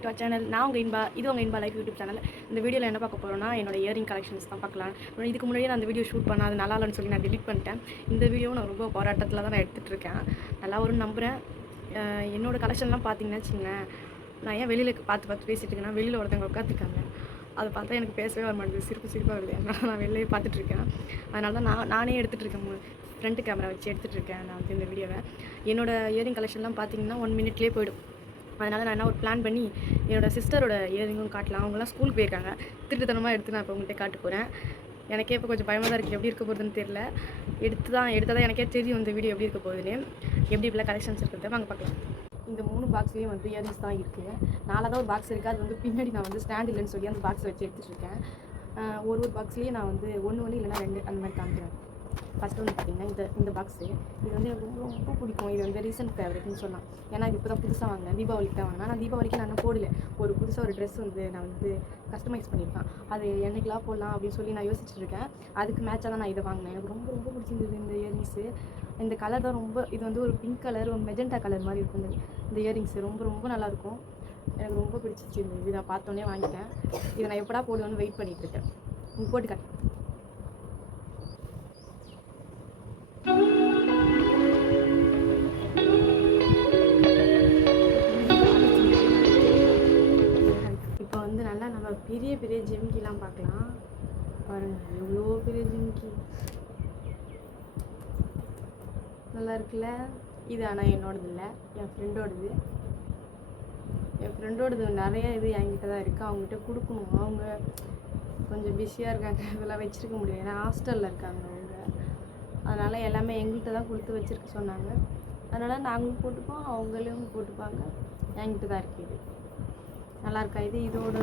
Back to our channel. நான் உங்கள் இன்பா, இது உங்கள் இன்பா லைஃப் யூடியூப் சேனல். இந்த வீடியோவில் என்ன பார்க்க போகிறோம்னா என்னோட இயரிங் கலெக்ஷன்ஸ் தான் பார்க்கலாம். இதுக்கு முன்னாடியே நான் அந்த வீடியோ ஷூட் பண்ணேன், அது நல்லா இல்லைன்னு சொல்லி நான் டெலிட் பண்ணிட்டேன். இந்த வீடியோவும் நான் ரொம்ப போராட்டத்தில் தான் நான் எடுத்துகிட்டு இருக்கேன். நல்லா வரும்னு நம்புகிறேன். என்னோடய கலெக்ஷன்லாம் பார்த்தீங்கன்னா வச்சுங்களேன், நான் ஏன் வெளியில் பார்த்து பேசிகிட்டு இருக்கேன்னா வெளியில் ஒருத்தவங்க உட்காந்துருக்காங்க. அதை பார்த்தா எனக்கு பேசவே வர மாட்டேங்குது, சிரிப்பாக வருது. அதனால் நான் வெளியே பார்த்துட்ருக்கேன். அதனால தான் நானே எடுத்துகிட்ருக்கேன், ஃப்ரண்ட் கேமரா வச்சு எடுத்துகிட்ருக்கேன் நான் வந்து இந்த வீடியோவை. என்னோடய இயரிங் கலெக்ஷன்லாம் பார்த்தீங்கன்னா 1 மினிட்லேயே போய்டும். அதனால் நான் என்ன ஒரு பிளான் பண்ணி என்னோடய சிஸ்டரோட இயரிங்கும் காட்டலாம். அவங்களாம் ஸ்கூலுக்கு போயிருக்காங்க, திருட்டுத்தனமாக எடுத்து நான் இப்போ உங்கள்கிட்ட காட்ட போகிறேன். எனக்கே இப்போ கொஞ்சம் பயமாக தான் இருக்குது, எப்படி இருக்க போகுதுன்னு தெரியல. எடுத்தால் தான் எனக்கே தெரியும் இந்த வீடியோ எப்படி இருக்க போகுதுன்னு. எப்படி இப்படிலாம் கலெக்ஷன்ஸ் இருக்கிறத வாங்க பார்க்கலாம். இந்த 3 பாக்ஸ்லேயும் வந்து இயரிங்ஸ் தான் இருக்குது. 4வது ஒரு பாக்ஸ் இருக்குது, அது வந்து பின்னாடி நான் வந்து ஸ்டாண்ட் இல்லைன்னு சொல்லி அந்த பாக்ஸை வச்சு எடுத்துகிட்ருக்கேன். ஒரு பாக்ஸ்லேயே நான் வந்து 1 இல்லைன்னா 2 அந்த மாதிரி காமிக்கிறேன். ஃபஸ்ட்டு வந்து பார்த்திங்கன்னா இந்த பாக்ஸு, இது வந்து எனக்கு ரொம்ப பிடிக்கும். இது வந்து ரீசன்ட் ஃபேவரட்னு சொல்லலாம். ஏன்னா இது இப்போ தான் புதுசாக வாங்கினேன், தீபாவளிக்கு தான் வாங்கினேன். நான் தீபாவளிக்கு நான் போடல, ஒரு புதுசாக ஒரு ட்ரெஸ் வந்து நான் வந்து கஸ்டமைஸ் பண்ணியிருக்கேன். அது என்னைக்கெலாம் போடலாம் அப்படின்னு சொல்லி நான் யோசிச்சுட்டு இருக்கேன். அதுக்கு மேட்சாக தான் நான் இதை வாங்கினேன். எனக்கு ரொம்ப பிடிச்சிருந்தது இந்த இயரிங்ஸு. இந்த கலர் தான் ரொம்ப, இது வந்து ஒரு பிங்க் கலர், ஒரு மெஜெண்டா கலர் மாதிரி இருக்கும் இந்த இயரிங்ஸு. ரொம்ப நல்லாயிருக்கும், எனக்கு ரொம்ப பிடிச்சிச்சு. இது நான் பார்த்தோன்னே வாங்கிட்டேன். இதை நான் எப்படா போடுவேன்னு வெயிட் பண்ணிகிட்டு இருக்கேன். நீங்கள் போட்டு காட்டு. இப்போ வந்து நல்லா நம்ம பெரிய ஜிம்கிலாம் பார்க்கலாம். பாருங்கள் எவ்வளோ பெரிய ஜிம்கி, நல்லா இருக்குல்ல. இது ஆனால் என்னோடது இல்லை, என் ஃப்ரெண்டோடது நிறைய இது என்கிட்ட தான் இருக்குது. அவங்ககிட்ட கொடுக்கணும், அவங்க கொஞ்சம் பிஸியாக இருக்காங்க, இதெல்லாம் வச்சுருக்க முடியாது. ஏன்னா ஹாஸ்டலில் இருக்காங்க அவங்க. அதனால் எல்லாமே எங்கள்கிட்ட தான் கொடுத்து வச்சுருக்க சொன்னாங்க. அதனால் நாங்களும் போட்டுப்போம், அவங்களும் போட்டுப்பாங்க. என்கிட்ட தான் இருக்குது. நல்லா இருக்கா இது? இதோட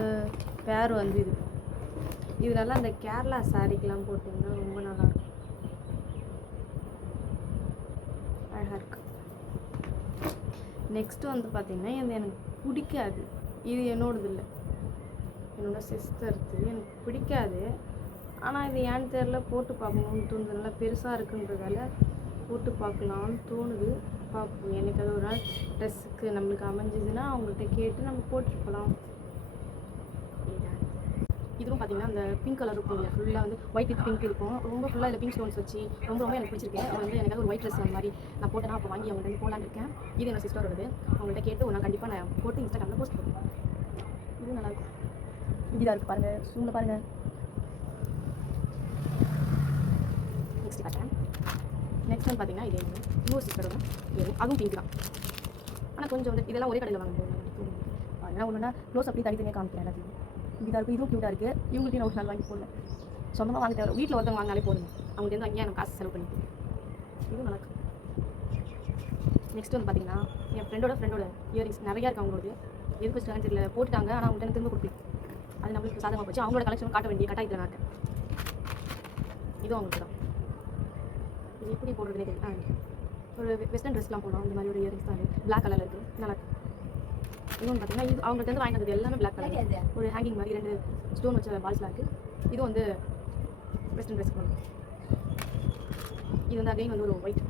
பேர் வந்து இது நல்லா அந்த கேரளா சாரிக்கெலாம் போட்டிங்கன்னா ரொம்ப நல்லாயிருக்கும், அழகாக இருக்குது. நெக்ஸ்ட்டு வந்து பார்த்திங்கன்னா இது எனக்கு பிடிக்காது. இது என்னோடது இல்லை, என்னோடய சிஸ்டருக்கு. எனக்கு பிடிக்காது, ஆனால் இது ஏன்னு தெரில, போட்டு பார்க்கணுன்னு தோணுது. நல்லா பெருசாக இருக்குன்றதால போட்டு பார்க்கலான்னு தோணுது. பார்ப்போம். எனக்கு அது ஒரு நாள் ட்ரெஸ்ஸுக்கு நம்மளுக்கு அமைஞ்சதுன்னா அவங்கள்ட்ட கேட்டு நம்ம போட்டுட்டு போகலாம். இதுவும் பார்த்திங்கன்னா அந்த பிங்க் கலர் இருக்கும், ஃபுல்லாக வந்து ஒயிட் வித் பிங்க் இருக்கும். ரொம்ப ஃபுல்லாக இதில் பிங்க் ஸ்டோன்ஸ் வச்சு ரொம்ப எனக்கு பிடிச்சிருக்கேன். அது வந்து எனக்கு ஒரு ஒயிட் ட்ரெஸ் அந்த மாதிரி நான் போட்டேன்னா அப்போ வாங்கி அவங்கள்ட்ட போகலான்னு இருக்கேன். இது என்னோட சிஸ்டரோடது. அவங்கள்ட்ட கேட்டு ஒரு நாள் கண்டிப்பாக நான் போட்டு இன்ஸ்டாகிராமில் போஸ்ட் பண்ணுவேன். இதுவும் நல்லாயிருக்கும். இப்படிதான் இருக்குது பாருங்கள், சூமில் பாருங்கள். நெக்ஸ்ட் காட்டுறேன். நெக்ஸ்ட் வந்து பார்த்திங்கன்னா இதே இன்னொரு சிஸ்டரோட அதுவும் பிங்க் தான். ஆனால் கொஞ்சம் வந்து இதெல்லாம் ஒரே கடையில் வாங்க அதனால் ஒன்றுனா க்ளோஸ் அப்படி தனித்தனியாக காமிக்கிறேன் எல்லாத்தையும். இதாக இருக்குது, இதுவும் க்யூட்டாக இருக்குது. இவங்கள்ட்டையும் நான் ஒரு நாள் வாங்கி போடல, சொந்தமாக வாங்க தேவை. வீட்டில் ஒருத்தவங்க வாங்கினாலே போடுங்க, அவங்கள்ட்ட வாங்கி எனக்கு காசு செலவு பண்ணிட்டு. இதுவும் நல்லாயிருக்கு. நெக்ஸ்ட் வந்து பார்த்திங்கன்னா என் ஃப்ரெண்டோட இயரிங்ஸ் நிறையா இருக்குது. அவங்களோட எதுக்கு வச்சுட்டாங்கன்னு தெரியல, போட்டுட்டாங்க. ஆனால் அவங்கள்ட்ட திரும்ப கொடுக்கல. அது நம்மளுக்கு சாதகமாக போச்சு. அவங்களோட கலெக்ஷன் காட்ட வேண்டிய கட்டாயத்தில் நான் இருக்கேன். இதுவும் அவங்களுக்கு தான். இது எப்படி போடுறதுனே தெரியல. ஒரு வெஸ்டர்ன் ட்ரெஸ்லாம் போடலாம், இந்த மாதிரி ஒரு இயரிங்ஸ் தான். பிளாக் கலரில் இருக்குது, நல்லாயிருக்கு. இன்னொன்று பார்த்திங்கன்னா இது அவங்கள்ட்ட வாங்கினது எல்லாமே பிளாக் கலர். ஒரு ஹேங்கிங் மாதிரி 2 ஸ்டோன் வச்ச பால்ஸ்லாம் இருக்குது. இது வந்து வெஸ்டர்ன் ட்ரெஸ் போடணும். இது வந்து அகைன் வந்து ஒரு ஒயிட்,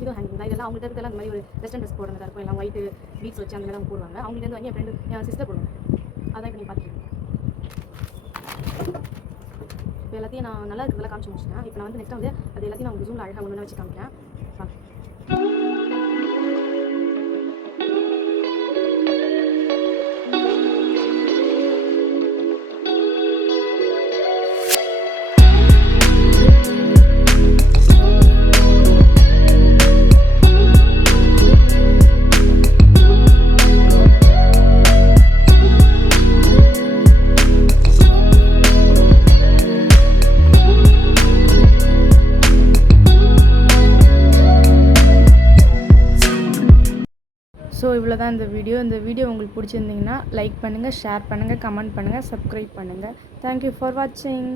இதுவும் ஹேங்கிங் தான். இதெல்லாம் அவங்கள்ட்ட இருக்கிறதெல்லாம் அந்த மாதிரி ஒரு வெஸ்டர்ன் ட்ரெஸ் போடுறதா இருக்கும். எல்லாம் ஒயிட்டு பீட்ஸ் வச்சு அந்த மாதிரி தான் போடுவாங்க. அவங்கள்ட்ட வாங்கி என் ஃப்ரெண்டு என் சிஸ்டர் போடுவாங்க. அதான் இப்போ நீங்கள் பார்த்துருக்கீங்க. இப்போ எல்லாத்தையும் நான் நல்லா இருக்கிறதெல்லாம் காமிச்சு முடிச்சிட்டேன். இப்போ நான் வந்து நெக்ஸ்ட் வந்து அது எல்லாத்தையும் நான் உங்களுக்கு ஜூமில் அழகாக ஒன்று வச்சு காமிக்கிறேன். ஸோ இவ்வளோ தான் இந்த வீடியோ உங்களுக்கு பிடிச்சிருந்திங்கன்னா லைக் பண்ணுங்கள், ஷேர் பண்ணுங்கள், கமெண்ட் பண்ணுங்கள், சப்ஸ்கிரைப் பண்ணுங்கள். தேங்க்யூ ஃபார் வாட்சிங்.